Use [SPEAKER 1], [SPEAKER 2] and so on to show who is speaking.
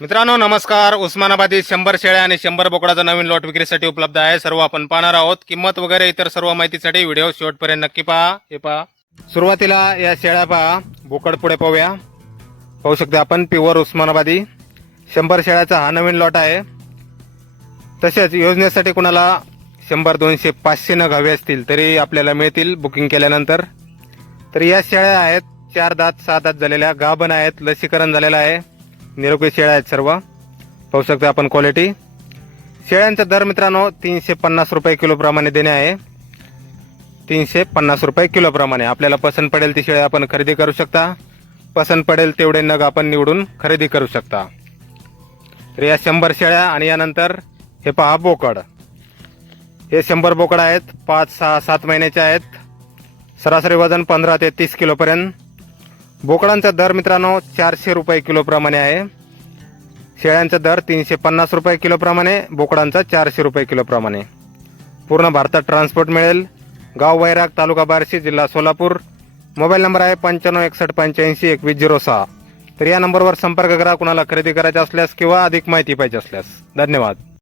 [SPEAKER 1] मित्रांनो नमस्कार. उस्मानाबादी शंभर शेळ्या आणि शंभर बोकडाचा नवीन लॉट विक्रीसाठी उपलब्ध आहे. सर्व आपण पाहणार आहोत. किंमत वगैरे इतर सर्व माहितीसाठी व्हिडिओ शेवटपर्यंत नक्की पहा. हे पहा. सुरुवातीला या शेळ्या पहा. बोकड पुढे पाहूया. पाहू शकता आपण प्युअर उस्मानाबादी. शंभर शेळ्याचा हा नवीन लॉट आहे. तसेच योजनेसाठी कुणाला शंभर दोनशे पाचशे नग हवे असतील तरी आपल्याला मिळतील बुकिंग केल्यानंतर. तर या शेळ्या आहेत. चार दात सहा दात झालेल्या गाभण आहेत. लसीकरण झालेलं आहे. निरोगी शेळ्या आहेत सर्व. पाहू शकता आपण क्वालिटी शेळ्यांचा दर मित्रांनो तीनशे पन्नास रुपये किलोप्रमाणे देणे आहे. तीनशे पन्नास रुपये किलोप्रमाणे आपल्याला पसंत पडेल ती शेळ्या आपण खरेदी करू शकता. पसंत पडेल तेवढे नग आपण निवडून खरेदी करू शकता. तर या शंभर शेळ्या आणि यानंतर हे पहा बोकड. हे शंभर बोकड आहेत. पाच सहा सात महिन्याचे आहेत. सरासरी वजन पंधरा ते तीस किलोपर्यंत. बोकडांचा दर मित्रांनो चारशे रुपये किलोप्रमाणे आहे. शेळ्यांचा दर तीनशे पन्नास रुपये किलोप्रमाणे बोकडांचा चारशे रुपये किलोप्रमाणे पूर्ण भारतात ट्रान्सपोर्ट मिळेल. गाव वैराग तालुका बार्शी जिल्हा सोलापूर. मोबाईल नंबर आहे पंच्याण्णव एकसष्ट पंच्याऐंशी एकवीस झिरो सहा. तर या नंबरवर संपर्क करा कुणाला खरेदी करायचा असल्यास किंवा अधिक माहिती पाहिजे असल्यास. धन्यवाद.